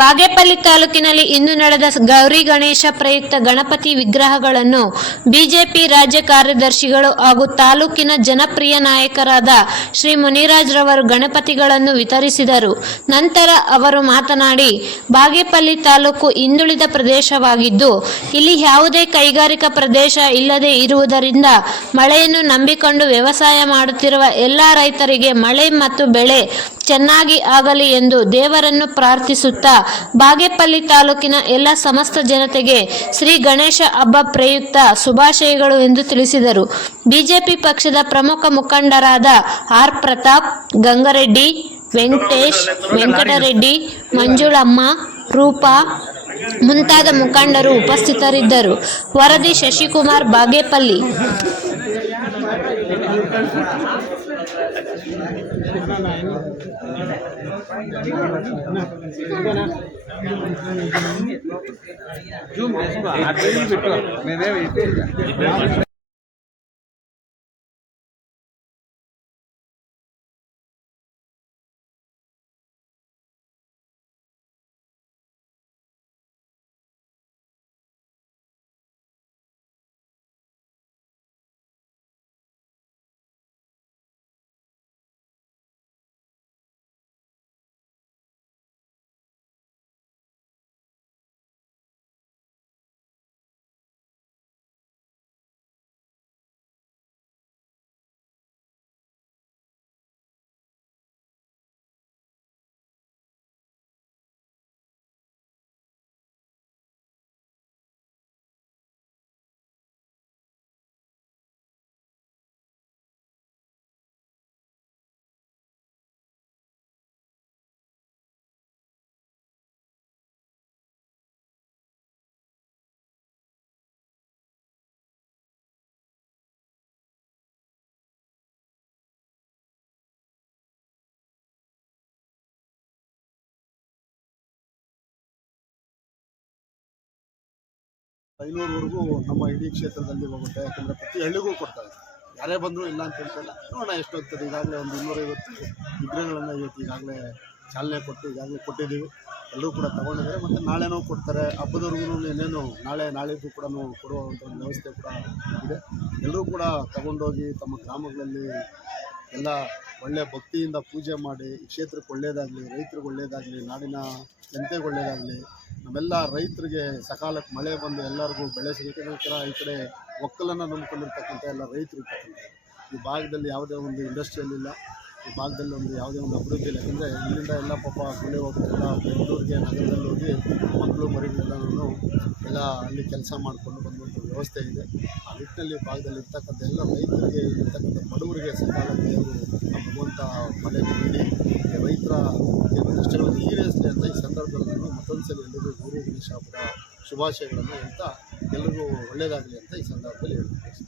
ಬಾಗೇಪಲ್ಲಿ ತಾಲೂಕಿನಲ್ಲಿ ಇಂದು ನಡೆದ ಗೌರಿ ಗಣೇಶ ಪ್ರಯುಕ್ತ ಗಣಪತಿ ವಿಗ್ರಹಗಳನ್ನು ಬಿಜೆಪಿ ರಾಜ್ಯ ಕಾರ್ಯದರ್ಶಿಗಳು ಹಾಗೂ ತಾಲೂಕಿನ ಜನಪ್ರಿಯ ನಾಯಕರಾದ ಶ್ರೀ ಮುನಿರಾಜ್ ರವರು ಗಣಪತಿಗಳನ್ನು ವಿತರಿಸಿದರು. ನಂತರ ಅವರು ಮಾತನಾಡಿ, ಬಾಗೇಪಲ್ಲಿ ತಾಲೂಕು ಹಿಂದುಳಿದ ಪ್ರದೇಶವಾಗಿದ್ದು, ಇಲ್ಲಿ ಯಾವುದೇ ಕೈಗಾರಿಕಾ ಪ್ರದೇಶ ಇಲ್ಲದೆ ಇರುವುದರಿಂದ ಮಳೆಯನ್ನು ನಂಬಿಕೊಂಡು ವ್ಯವಸಾಯ ಮಾಡುತ್ತಿರುವ ಎಲ್ಲ ರೈತರಿಗೆ ಮಳೆ ಮತ್ತು ಬೆಳೆ ಚೆನ್ನಾಗಿ ಆಗಲಿ ಎಂದು ದೇವರನ್ನು ಪ್ರಾರ್ಥಿಸುತ್ತಾ ಬಾಗೇಪಲ್ಲಿ ತಾಲೂಕಿನ ಎಲ್ಲ ಸಮಸ್ತ ಜನತೆಗೆ ಶ್ರೀ ಗಣೇಶ ಹಬ್ಬ ಪ್ರಯುಕ್ತ ಶುಭಾಶಯಗಳು ಎಂದು ತಿಳಿಸಿದರು. ಬಿಜೆಪಿ ಪಕ್ಷದ ಪ್ರಮುಖ ಮುಖಂಡರಾದ ಆರ್ ಪ್ರತಾಪ್, ಗಂಗರೆಡ್ಡಿ, ವೆಂಕಟೇಶ್, ವೆಂಕಟರೆಡ್ಡಿ, ಮಂಜುಳಮ್ಮ, ರೂಪಾ ಮುಂತಾದ ಮುಖಂಡರು ಉಪಸ್ಥಿತರಿದ್ದರು. ವರದಿ ಶಶಿಕುಮಾರ್ ಬಾಗೇಪಲ್ಲಿ. జూమ్ మేమే ಐನೂರವರೆಗೂ ನಮ್ಮ ಇಡೀ ಕ್ಷೇತ್ರದಲ್ಲಿ ಹೋಗುತ್ತೆ. ಯಾಕಂದರೆ ಪ್ರತಿ ಹಳ್ಳಿಗೂ ಕೊಡ್ತಾರೆ ಯಾರೇ ಬಂದರೂ ಇಲ್ಲ ಅಂತ ಹೇಳ್ತಾರೆ. ನೋಡೋಣ ಎಷ್ಟು ಹೋಗ್ತದೆ ಈಗಾಗಲೇ ಒಂದು ಇನ್ನೂರೈವತ್ತು ವಿಗ್ರಹಗಳನ್ನು ಇವತ್ತು ಈಗಾಗಲೇ ಚಾಲನೆ ಕೊಟ್ಟು ಈಗಾಗಲೇ ಕೊಟ್ಟಿದ್ದೀವಿ. ಎಲ್ಲರೂ ಕೂಡ ತೊಗೊಂಡಿದ್ದಾರೆ. ಮತ್ತು ನಾಳೆನೂ ಕೊಡ್ತಾರೆ. ಹಬ್ಬದವರೆಗೂ ಇನ್ನೇನು ನಾಳೆ, ನಾಳೆಗೂ ಕೂಡ ಕೊಡುವಂಥ ಒಂದು ವ್ಯವಸ್ಥೆ ಕೂಡ ಇದೆ. ಎಲ್ಲರೂ ಕೂಡ ತಗೊಂಡೋಗಿ ತಮ್ಮ ಗ್ರಾಮಗಳಲ್ಲಿ ಎಲ್ಲ ಒಳ್ಳೆಯ ಭಕ್ತಿಯಿಂದ ಪೂಜೆ ಮಾಡಿ ಕ್ಷೇತ್ರಕ್ಕೆ ಒಳ್ಳೆಯದಾಗಲಿ ರೈತರಿಗೆ ಒಳ್ಳೆಯದಾಗಲಿ ನಾಡಿನ ಜನತೆಗೆ ಒಳ್ಳೇದಾಗಲಿ, ನಮ್ಮೆಲ್ಲ ರೈತರಿಗೆ ಸಕಾಲಕ್ಕೆ ಮಳೆ ಬಂದು ಎಲ್ಲರಿಗೂ ಬೆಳೆ ಸಿಗೋಕ್ಕೋಸ್ಕರ ಈ ಕಡೆ ಒಕ್ಕಲನ್ನು ನಂಬ್ಕೊಂಡಿರ್ತಕ್ಕಂಥ ಎಲ್ಲ ರೈತರು ಇರ್ತಕ್ಕಂಥ ಈ ಭಾಗದಲ್ಲಿ ಯಾವುದೇ ಒಂದು ಇಂಡಸ್ಟ್ರಿಯಲ್ ಇಲ್ಲ. ಈ ಭಾಗದಲ್ಲಿ ಒಂದು ಯಾವುದೇ ಒಂದು ಅಭಿವೃದ್ಧಿ ಇಲ್ಲ. ಯಾಕಂದರೆ ಇಲ್ಲಿಂದ ಎಲ್ಲ ಪಾಪ ಗುಳೆ ಹೋಗ್ತಾರಲ್ಲ ಬೆಂಗಳೂರಿಗೆ, ನಗರದಲ್ಲಿ ಹೋಗಿ ಮಕ್ಕಳು ಮರಿಗಳೆಲ್ಲನೂ ಎಲ್ಲ ಅಲ್ಲಿ ಕೆಲಸ ಮಾಡಿಕೊಂಡು ಬಂದಂಥ ವ್ಯವಸ್ಥೆ ಇದೆ. ಆ ನಿಟ್ಟಿನಲ್ಲಿ ಭಾಗದಲ್ಲಿ ಇರ್ತಕ್ಕಂಥ ಎಲ್ಲ ರೈತರಿಗೆ, ಇರ್ತಕ್ಕಂಥ ಬಡವರಿಗೆ ಸಕಾಲ ದೇವರು ಭಗವಂತ ಮನೆ ನೀಡಿ ರೈತರ ಕೆಲವು ಕಷ್ಟಗಳನ್ನು ಈಡೇರಿಸಲಿ ಅಂತ ಈ ಸಂದರ್ಭದಲ್ಲಿ ನಾನು ಮತ್ತೊಂದು ಸಲ ಎಲ್ಲರಿಗೂ ಗುರು ಗಣೇಶ ಶುಭಾಶಯಗಳನ್ನು ಹೇಳ್ತಾ ಎಲ್ಲರಿಗೂ ಒಳ್ಳೆಯದಾಗಲಿ ಅಂತ ಈ ಸಂದರ್ಭದಲ್ಲಿ ಹೇಳ್ತೀನಿ.